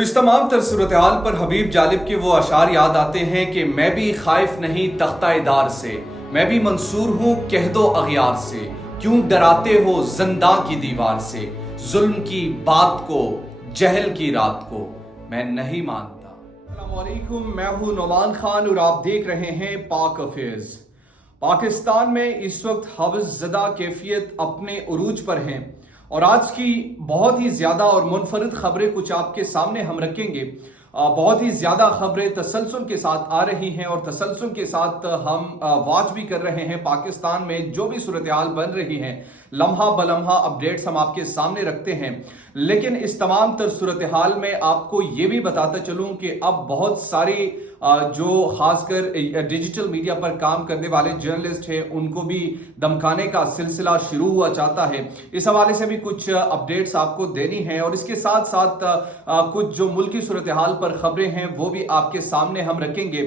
इस तमाम तर सूरत हाल पर हबीब जालिब के वो अशार याद आते हैं कि मैं भी खाइफ नहीं तख्ता-ए-दार से, मैं भी मंसूर हूँ कह दो अगयार से, क्यों डराते हो ज़िंदा की दीवार से, जुल्म की बात को जहल की रात को मैं नहीं मानता। अस्सलाम वालेकुम, मैं हूँ नौमान खान और आप देख रहे हैं पाक अफेयर्स। पाकिस्तान में इस वक्त हवस ज़दा कैफियत अपने उरूज पर हैं और आज की बहुत ही ज़्यादा और मुनफरिद खबरें कुछ आपके सामने हम रखेंगे। बहुत ही ज़्यादा खबरें तसलसल के साथ आ रही हैं और तसलसल के साथ हम वॉच भी कर रहे हैं। पाकिस्तान में जो भी सूरत हाल बन रही हैं, लम्हा बलम्हा अपडेट्स हम आपके सामने रखते हैं। लेकिन इस तमाम तर सूरत हाल में आपको ये भी बताता चलूँ कि अब बहुत सारी जो खासकर डिजिटल मीडिया पर काम करने वाले जर्नलिस्ट हैं उनको भी धमकाने का सिलसिला शुरू हुआ चाहता है। इस हवाले से भी कुछ अपडेट्स आपको देनी है और इसके साथ साथ कुछ जो मुल्की सूरत हाल पर खबरें हैं वो भी आपके सामने हम रखेंगे।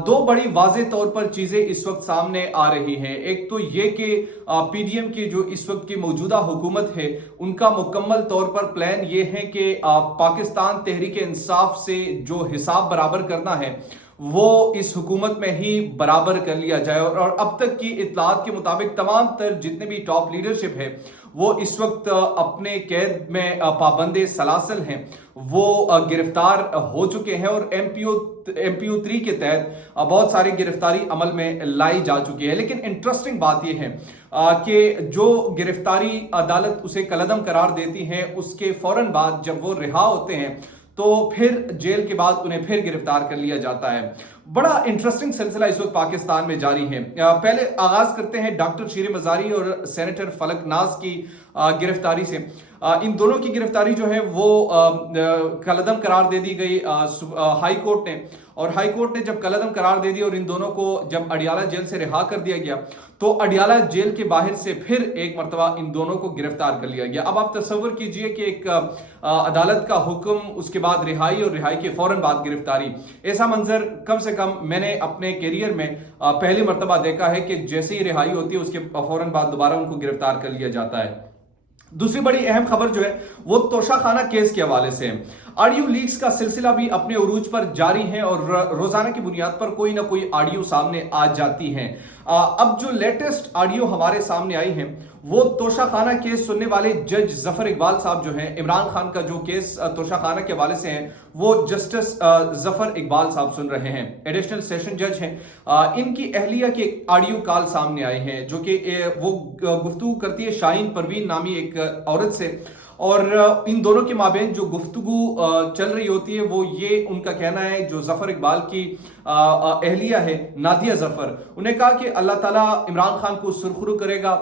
दो बड़ी वाज़ेह तौर पर चीज़ें इस वक्त सामने आ रही हैं। एक तो ये कि पीडीएम की जो इस वक्त की मौजूदा हुकूमत है उनका मुकम्मल तौर पर प्लान ये है कि पाकिस्तान तहरीक इंसाफ से जो हिसाब बराबर करना है वो इस हुकूमत में ही बराबर कर लिया जाए। और अब तक की इत्तलात के मुताबिक तमाम तर जितने भी टॉप लीडरशिप है वो इस वक्त अपने कैद में पाबंदे सलासल हैं, वो गिरफ्तार हो चुके हैं और MPO 3 के तहत बहुत सारी गिरफ्तारी अमल में लाई जा चुकी है। लेकिन इंटरेस्टिंग बात यह है कि जो गिरफ्तारी अदालत उसे कलअदम करार देती है उसके फौरन बाद जब वो रिहा होते हैं तो फिर जेल के बाद उन्हें फिर गिरफ्तार कर लिया जाता है। बड़ा इंटरेस्टिंग सिलसिला इस वक्त पाकिस्तान में जारी है। पहले आगाज करते हैं डॉक्टर शीर मजारी और सेनेटर फलक नाज की गिरफ्तारी से। इन दोनों की गिरफ्तारी जो है वो कलअदम करार दे दी गई हाई कोर्ट ने, और हाई कोर्ट ने जब कलअदम करार दे दी और इन दोनों को जब अडियाला जेल से रिहा कर दिया गया तो अडियाला जेल के बाहर से फिर एक मरतबा इन दोनों को गिरफ्तार कर लिया गया। अब आप तसव्वुर कीजिए कि एक अदालत का हुक्म, उसके बाद रिहाई और रिहाई के फौरन बाद गिरफ्तारी। ऐसा मंजर कम से कम मैंने अपने कैरियर में पहली मरतबा देखा है कि जैसे ही रिहाई होती है उसके फौरन बाद दोबारा उनको गिरफ्तार कर लिया जाता है। दूसरी बड़ी अहम खबर जो है वो तोशाखाना केस के हवाले से है। ऑडियो लीक्स का सिलसिला भी अपने उरूज पर जारी है और रोजाना की बुनियाद पर कोई ना कोई ऑडियो सामने आ जाती है। अब जो लेटेस्ट ऑडियो हमारे सामने आई है वो तोशाखाना केस सुनने वाले जज जफर इकबाल साहब जो हैं, इमरान खान का जो केस तोशाखाना के हवाले से है वो जस्टिस जफर इकबाल साहब सुन रहे हैं, एडिशनल सेशन जज हैं। इनकी अहलिया के ऑडियो कॉल सामने आए हैं जो कि वो गुफ्तगू करती है शाहीन परवीन नामी एक औरत से, और इन दोनों के माबेन जो गुफ्तगू चल रही होती है वो ये उनका कहना है, जो जफर इकबाल की अहलिया है नादिया जफर, उन्हें कहा कि अल्लाह ताला इमरान खान को सुरखरू करेगा।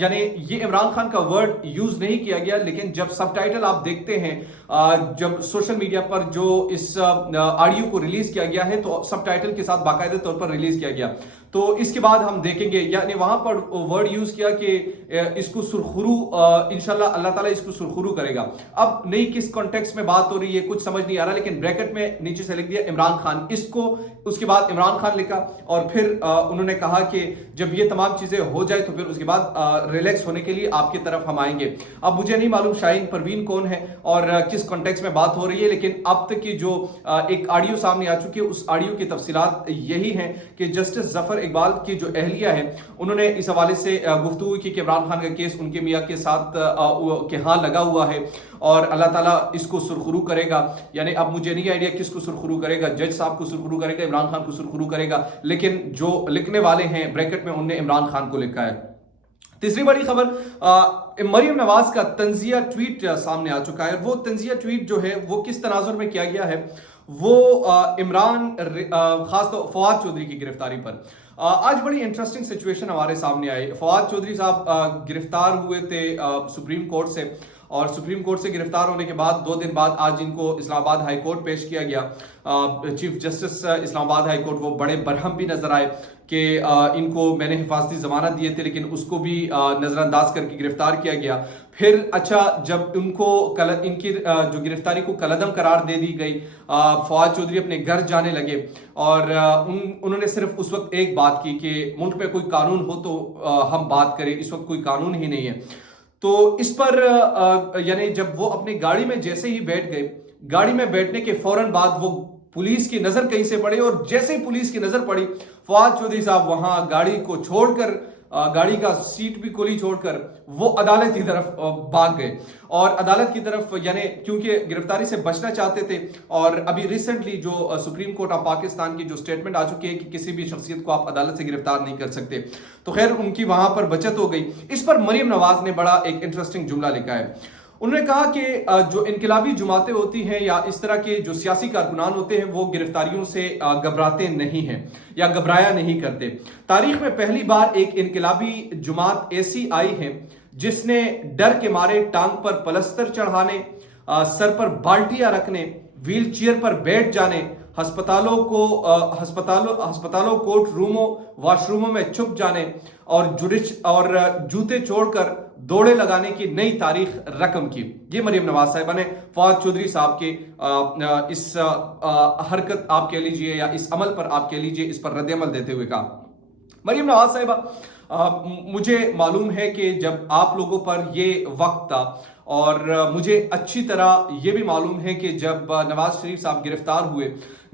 यानी ये इमरान खान का वर्ड यूज नहीं किया गया, लेकिन जब सबटाइटल आप देखते हैं जब सोशल मीडिया पर जो इस ऑडियो को रिलीज किया गया है तो सबटाइटल के साथ बाकायदे तौर पर रिलीज किया गया, तो इसके बाद हम देखेंगे यानी वहां पर वर्ड यूज किया कि इसको सुरखुरू इंशाल्लाह अल्लाह ताला इसको सुरखुरू करेगा। अब नहीं किस कॉन्टेक्स्ट में बात हो रही है कुछ समझ नहीं आ रहा, लेकिन ब्रैकेट में नीचे से लिख दिया इमरान खान, इसको उसके बाद इमरान खान लिखा और फिर उन्होंने कहा कि जब ये तमाम चीजें हो जाए तो फिर उसके बाद रिलैक्स होने के लिए आपकी तरफ हम आएंगे। अब मुझे नहीं मालूम शाहीन परवीन कौन है और किस कॉन्टेक्स्ट में बात हो रही है, लेकिन अब तक की जो एक ऑडियो सामने आ चुकी है उस ऑडियो की तफसीलात यही है कि जस्टिस जफर इकबाल की जो अहलिया है उन्होंने इस हवाले से गुफ्तगू की कि इमरान खान का केस उनके मियां के साथ के हां लगा हुआ है और अल्लाह ताला इसको सुरखुरू करेगा। यानी अब मुझे नहीं आइडिया किसको सुरखुरू करेगा, जज साहब को सुरखुरू करेगा, इमरान खान को सुरखुरू करेगा, लेकिन जो लिखने वाले हैं ब्रैकेट में उन्होंने इमरान खान को लिखा है। तीसरी बड़ी खबर, मरियम नवाज का तंजिया ट्वीट सामने आ चुका है। वो तंजिया ट्वीट जो है वो किस तनाजुर में किया गया है, वो इमरान खासतौर फवाद चौधरी की गिरफ्तारी पर। आज बड़ी इंटरेस्टिंग सिचुएशन हमारे सामने आई। फवाद चौधरी साहब गिरफ्तार हुए थे सुप्रीम कोर्ट से, और सुप्रीम कोर्ट से गिरफ्तार होने के बाद 2 दिन बाद आज इनको इस्लामाबाद हाई कोर्ट पेश किया गया। Chief justice Islamabad high court वो बड़े बरहम भी नजर आए कि इनको मैंने हिफाजती जमानत दिए थे लेकिन उसको भी नजरअंदाज करके गिरफ्तार किया गया। फिर अच्छा जब उनको इनकी जो गिरफ्तारी को कलअदम करार दे दी गई, फवाद चौधरी अपने घर जाने लगे और उन्होंने सिर्फ उस वक्त एक बात की कि मुल्क में कोई कानून हो तो हम बात करें, इस वक्त कोई कानून ही नहीं है। तो इस पर यानी जब वो अपनी गाड़ी में जैसे ही बैठ गए गाड़ी में बैठने के फौरन बाद वो पुलिस की नजर कहीं से पड़ी और जैसे ही पुलिस की नजर पड़ी फवाद चौधरी साहब वहां गाड़ी को छोड़कर, गाड़ी का सीट भी खुली छोड़कर वो अदालत की तरफ भाग गए और अदालत की तरफ, यानी क्योंकि गिरफ्तारी से बचना चाहते थे। और अभी रिसेंटली जो सुप्रीम कोर्ट ऑफ पाकिस्तान की जो स्टेटमेंट आ चुकी है कि किसी भी शख्सियत को आप अदालत से गिरफ्तार नहीं कर सकते, तो खैर उनकी वहां पर बचत हो गई। इस पर मरियम नवाज ने बड़ा एक इंटरेस्टिंग जुमला लिखा है। उन्होंने कहा कि जो इनकलाबी जमातें होती हैं या इस तरह के जो सियासी कारकुनान होते हैं वो गिरफ्तारियों से घबराते नहीं हैं या घबराया नहीं करते। तारीख में पहली बार एक इनकलाबी जमात ऐसी आई है जिसने डर के मारे टांग पर पलस्तर चढ़ाने, सर पर बाल्टियां रखने, व्हील चेयर पर बैठ जाने, हस्पतालों कोर्ट रूमों वॉशरूमों में छुप जाने और जूते छोड़कर दौड़े लगाने की नई तारीख रकम की। ये मरियम नवाज साहिबा ने फवाद चौधरी साहब के इस हरकत आप कह लीजिए या इस अमल पर आप कह लीजिए, इस पर रद्द-ए-अमल देते हुए कहा। मरियम नवाज साहिबा, मुझे मालूम है कि जब आप लोगों पर ये वक्त था और मुझे अच्छी तरह ये भी मालूम है कि जब नवाज शरीफ साहब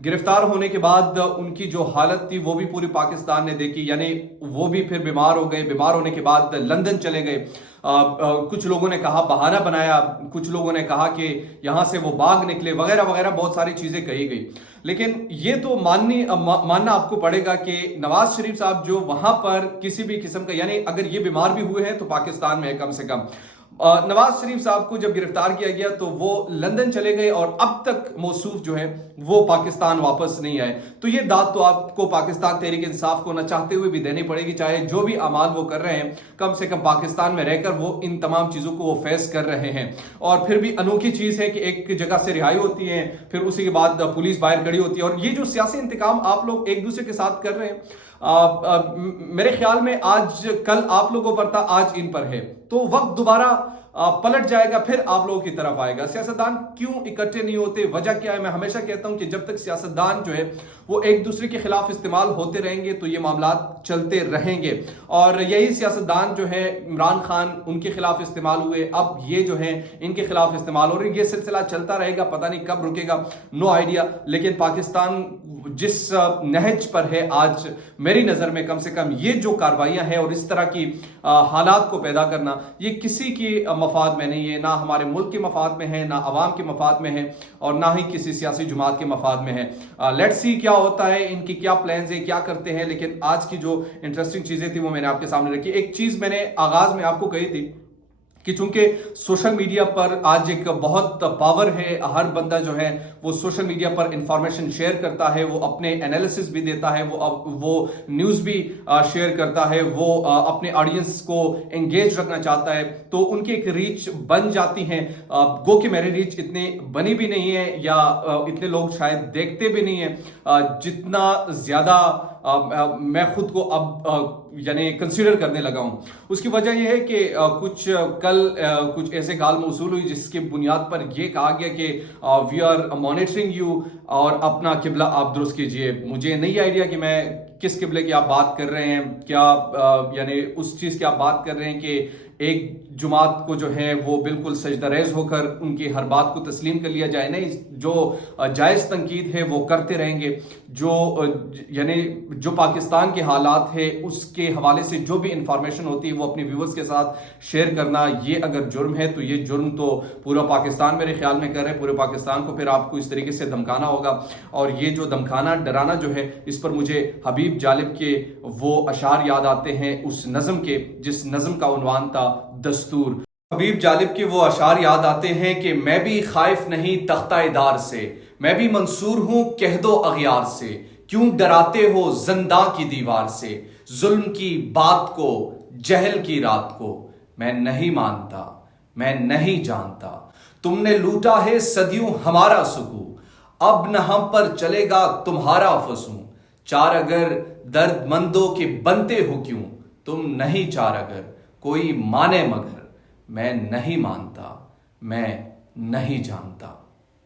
गिरफ्तार होने के बाद उनकी जो हालत थी वो भी पूरी पाकिस्तान ने देखी, यानी वो भी फिर बीमार हो गए। बीमार होने के बाद लंदन चले गए। कुछ लोगों ने कहा बहाना बनाया, कुछ लोगों ने कहा कि यहां से वो भाग निकले, वगैरह वगैरह बहुत सारी चीजें कही गई। लेकिन ये तो मानना आपको पड़ेगा कि नवाज शरीफ साहब जो वहां पर किसी भी किस्म का, यानी अगर ये बीमार भी हुए हैं तो पाकिस्तान में है कम से कम। नवाज शरीफ साहब को जब गिरफ्तार किया गया तो वो लंदन चले गए और अब तक मौसूफ जो है वो पाकिस्तान वापस नहीं आए। तो ये दाद तो आपको पाकिस्तान तहरीक इंसाफ को न चाहते हुए भी देनी पड़ेगी, चाहे जो भी अमाल वो कर रहे हैं, कम से कम पाकिस्तान में रहकर वो इन तमाम चीजों को वो फेस कर रहे हैं। और फिर भी अनोखी चीज है कि एक जगह से रिहाई होती है, फिर उसी के बाद पुलिस बाहर खड़ी होती है। और ये जो सियासी इंतकाम आप लोग एक दूसरे के साथ कर रहे हैं, मेरे ख्याल में आज कल आप लोगों पर था, आज इन पर है, तो वक्त दोबारा पलट जाएगा, फिर आप लोगों की तरफ आएगा। सियासतदान क्यों इकट्ठे नहीं होते, वजह क्या है? मैं हमेशा कहता हूं कि जब तक सियासतदान जो है वो एक दूसरे के खिलाफ इस्तेमाल होते रहेंगे तो ये मामला चलते रहेंगे। और यही सियासतदान जो है, इमरान खान उनके खिलाफ इस्तेमाल हुए, अब ये जो है इनके खिलाफ इस्तेमाल हो रही है। ये सिलसिला चलता रहेगा, पता नहीं कब रुकेगा, नो आइडिया। लेकिन पाकिस्तान जिस नहज पर है आज, मेरी नजर में कम से कम ये जो कार्रवाइयां हैं और इस तरह की हालात को पैदा करना, ये किसी की मफाद में नहीं है, ना हमारे मुल्क के मफाद में है, ना अवाम के मफाद में है और ना ही किसी सियासी जमात के मफाद में है। लेट्स सी क्या होता है, इनकी क्या प्लान्स है, क्या करते हैं। लेकिन आज की जो इंटरेस्टिंग चीजें थी वो मैंने आपके सामने रखी। एक चीज मैंने आगाज में आपको कही थी कि चूंकि सोशल मीडिया पर आज एक बहुत पावर है, हर बंदा जो है वो सोशल मीडिया पर इंफॉर्मेशन शेयर करता है, वो अपने एनालिसिस भी देता है, वो न्यूज़ भी शेयर करता है, वो अपने ऑडियंस को एंगेज रखना चाहता है, तो उनकी एक रीच बन जाती है। गो कि मेरी रीच इतनी बनी भी नहीं है या इतने लोग शायद देखते भी नहीं है जितना ज़्यादा मैं खुद को अब यानी कंसीडर करने लगा हूं। उसकी वजह यह है कि कुछ ऐसे गाल मौसूल हुई जिसके बुनियाद पर यह कहा गया कि वी आर मॉनिटरिंग यू और अपना किबला आप दुरुस्त कीजिए। मुझे नहीं आइडिया कि मैं किस किबले की आप बात कर रहे हैं, क्या यानी उस चीज़ की आप बात कर रहे हैं कि एक जुमात को जो है वो बिल्कुल सजदरेज होकर उनकी हर बात को तस्लीम कर लिया जाए। नहीं, जो जायज़ तनकीद है वो करते रहेंगे, यानी जो पाकिस्तान के हालात है उसके हवाले से जो भी इंफॉर्मेशन होती है वो अपने व्यूवर्स के साथ शेयर करना, ये अगर जुर्म है तो ये जुर्म तो पूरा पाकिस्तान मेरे ख्याल में कर रहे हैं। पूरे पाकिस्तान को फिर आपको इस तरीके से धमकाना होगा और ये जो धमकाना डराना जो है, इस पर मुझे हबीब जालिब के वो अशार याद आते हैं उस नज़म के जिस नज़म का उन्वान था दस्तूर। हबीब जालिब के वो अशार याद आते हैं कि मैं भी खाइफ नहीं तख्ता-ए-दार से, मैं भी मंसूर हूं कह दो अगियार से, क्यों डराते हो ज़िंदा की दीवार से, जुल्म की बात को जहल की रात को, मैं नहीं मानता मैं नहीं जानता, तुमने लूटा है सदियों हमारा सुकून, अब न हम पर चलेगा तुम्हारा फसूं, चार अगर दर्दमंदों के बनते हो क्यों, तुम नहीं चार अगर कोई माने मगर, मैं नहीं मानता मैं नहीं जानता।